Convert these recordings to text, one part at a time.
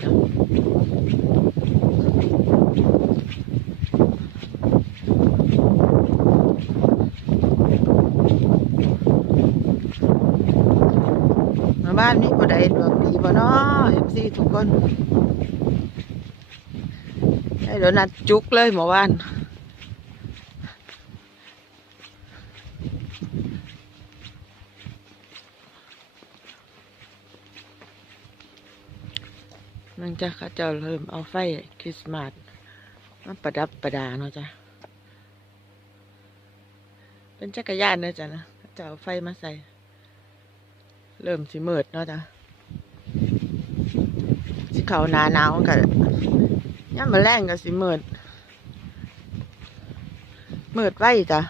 งียบจ้ะมาบ้านมีผู้ใดดวงดีบ่เนาะเอฟซีทุกคนให้เดี๋ยวนัดจุกเลยหมอบ้าน งจากเขาเจะเริ่มเอาไฟคริสต์มาสมาประดับประดาเนาะจ้ะเป็นจักรยานเนาะจ้ะนะเขาจะเอาไฟมาใส่ เริ่มสิมืดเนาะจ้ะสิเขาหนาหนาวกันย่ามาแรงก็สิมืดเมืดไว้จ้ะ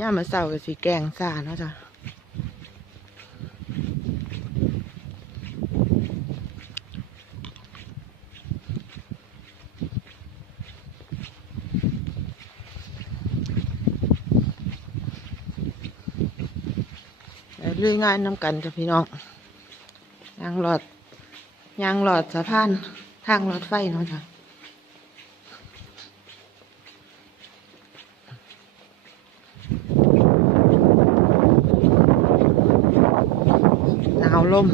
ย่ามาเศร้าก็สิแกงซ่าเนาะจ้ะ เรื่อยงานนำกันจ้ะพี่น้องยางหลอดยางหลอดสะพานทางรถไฟเนาะจ้ะหนาวลม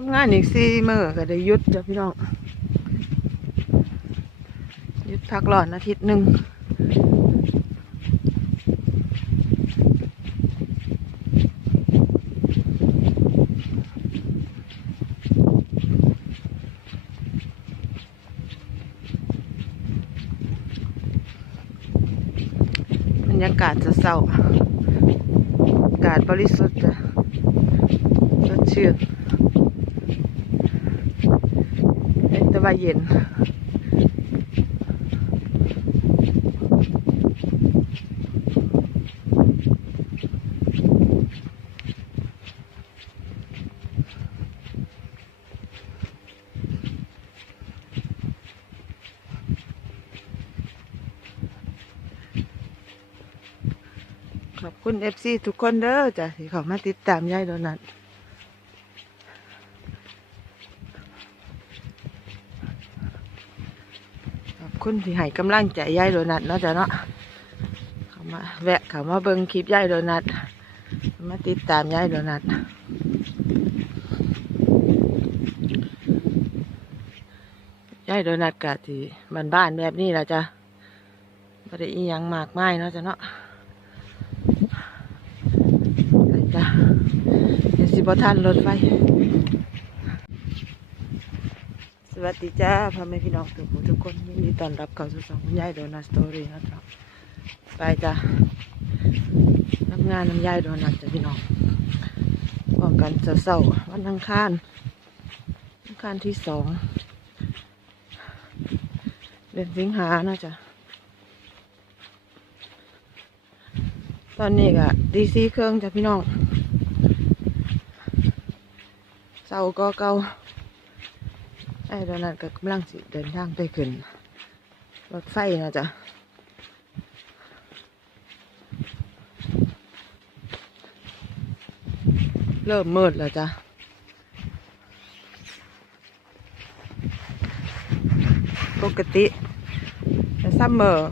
ทำงานอีกสี่มื้อก็ได้ยุดจ้ะพี่น้องยุดพักร้อนอาทิตย์หนึ่งบรรยากาศจะเศร้าอากาศบริสุทธิ์จ้ะสดชื่นเอ้ยแต่ ว่าเย็น ขอบคุณเอฟซีทุกคนเด้อจ้ะที่เขามาติดตามยายโดนัทขอบ คุณที่ให้กำลังใจยายโดนัทเนาะจ้ะเนาะเขามาแวะเขามาเบิ่งคลิปยายโดนัทมาติดตามยายโดนัทยายโดนัทกะที่บ้านๆแบบนี้แหละจ้ะไม่ได้อียังมากไมายเนาะจ้ะเนาะจ้ะเดี๋ยวสิบทันรถไฟ วัสดีจ้าพ่อแม่พี่น้องทุกผู้ทุกคนยินดีต้อนรับเข้าสู่ช่องคุณยายโดนัทสตอรี่นะครับไปจ้ะทำงานน้ำยายโดนัทจ้ะพี่น้องพอมกันจะเสาร์วันอังคารอังคารที่สองเดือนสิงหาเนาะจ้ะตอนนี้ก็ดีซีเครื่องจ้ะพี่น้องเสาก็เก่า ไอ้ตอนนั้นก็กำลังสิเดินทางไปขึ้น รถไฟนะจ๊ะเริ่มมืดแล้วจ้ะปกติแต่ซัมเมอร์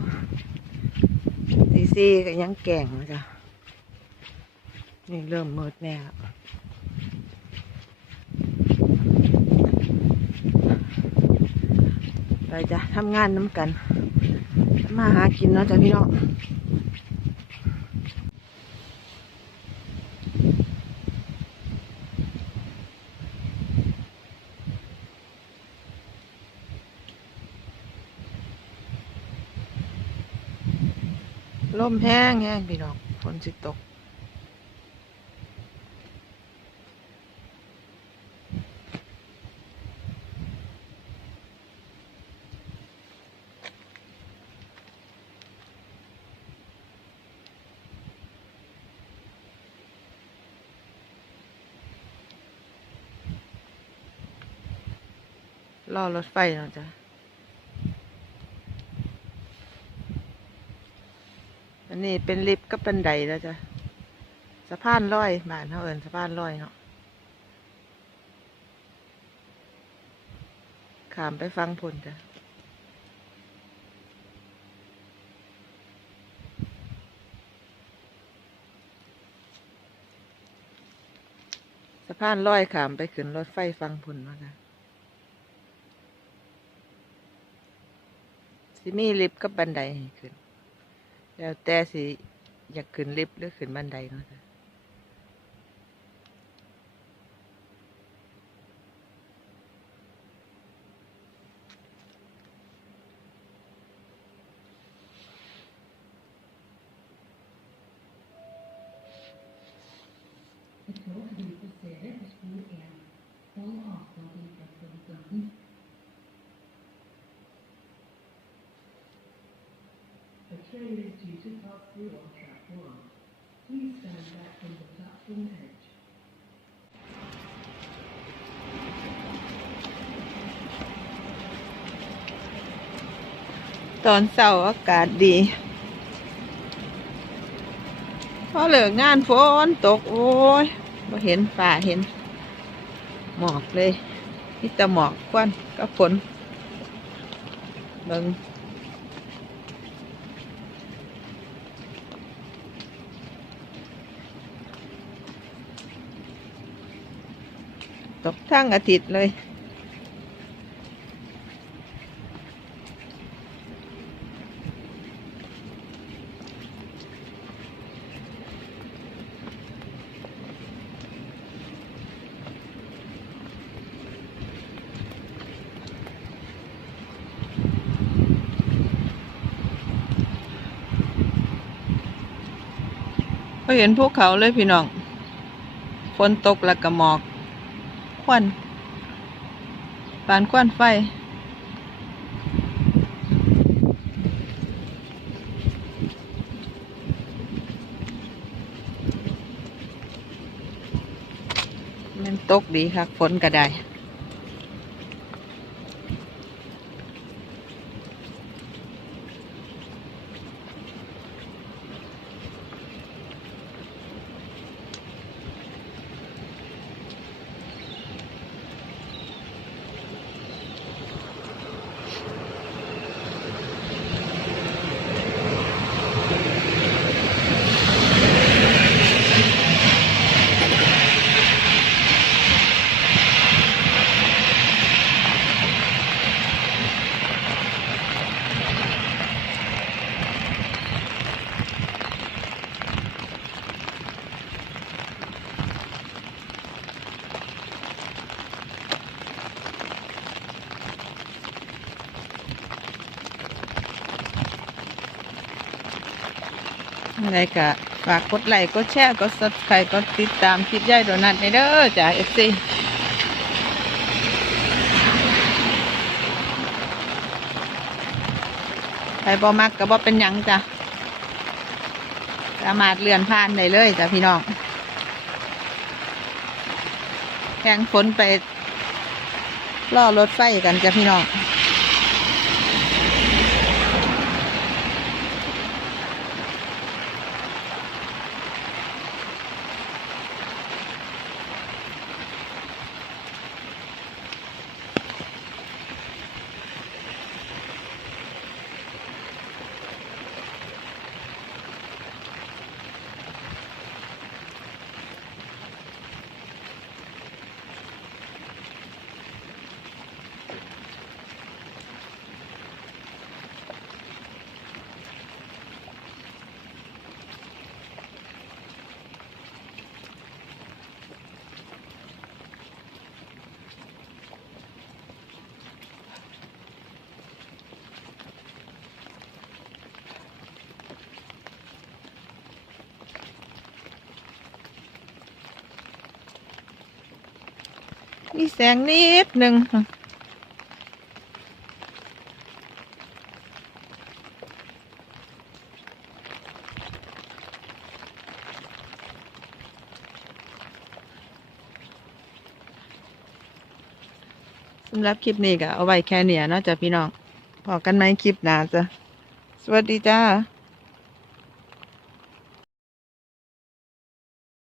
ดีซีก็ยังแก่งนะจ๊ะนี่เริ่มมืดแน่ ไปจ้ะทำงานน้ำกัน มาหากินเนาะจ้ะพี่น้องลมแห้งแห้งพี่น้องฝนสิตก รอรถไฟเนาะจ้ะอันนี้เป็นลิฟต์กับบันไดแล้วจ้ะสะพานลอยบ้านเขาเอินสะพานลอยเนาะขามไปฟังผลจ้ะสะพานลอยขามไปขึ้นรถไฟฟังผลมาจ้ะ สิมีลิฟต์กับบันไดขึ้น แล้วแต่สิอยากขึ้นลิฟต์หรือขึ้นบันไดเนาะค่ประชุมแอมองออกตัวดีกับน is due to pass through on track 1. Please stand back from the platform edge. ตอนเช้าอากาศดีพอเลิกงานฝนตก โอ้ยบ่เห็นฝ่าเห็น หมอกเลยนี่แต่หมอกควันกับฝนเบิ่ง ตกทั้งอาทิตย์เลย ก็เห็นภูเขาเลยพี่น้องฝนตกแล้วก็หมอก ควันปานควันไฟ มันตกดีครับฝนก็ได้ อะไรกะฝากกดไลค์กดแชร์กดซับสไครต์กดติดตามคลิปย่ายโดนัทในเด้อจ้าเอฟซีใครบ่มักก็บ่เป็นหยังจ้ะสามารถเลื่อนผ่านได้เลยจ้ะพี่น้องแข่งฝนไปล่อรถไฟกันจ้ะพี่น้อง มีแสงนิดหนึ่งสำหรับคลิปนี้ก็เอาไว้แค่เนี้ยนะจ้ะพี่น้องพอกันไหมคลิปหน้าจ้ะ สวัสดีจ้า